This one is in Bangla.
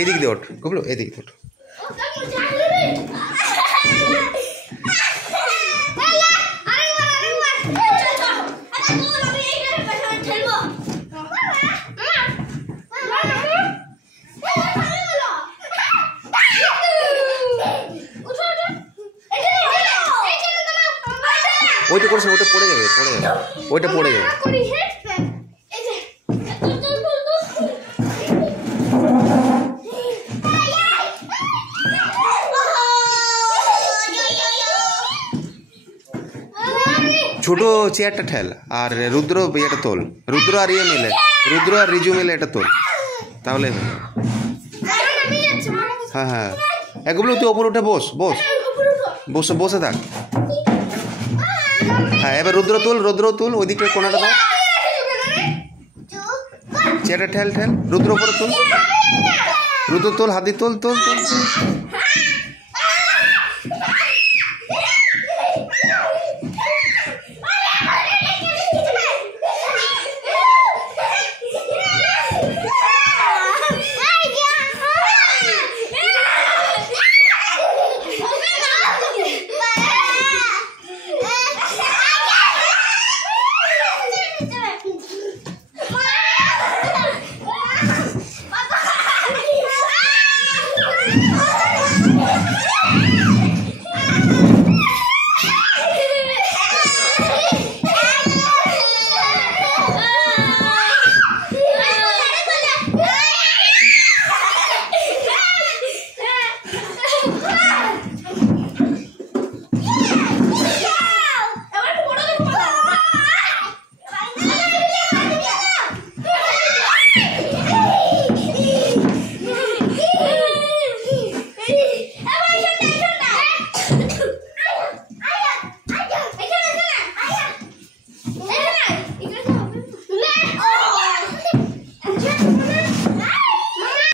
এইদিক দিয়ে ওঠ গুবলু, এইদিক দিয়ে ওঠ। ওইটা করিস না, ওইটা পড়ে যাবে, ওইটা পড়ে যাবে। ছোট চেয়ারটা ঠেল আর রুদ্র এটা তোল, রুদ্র আর ইয়ে মিলে, রুদ্র আর রিজু মিলে এটা তোল, তাহলে হ্যাঁ হ্যাঁ এগুলো তুই ওপর উঠে বস বস বসে বসে থাক। হ্যাঁ এবার রুদ্র তুল ওই দিকটা কোনাটা দাও, চেয়ারটা ঠেল রুদ্র ওপরে তুল, রুদ্র তোল, হাত দিয়ে তোল। Oh,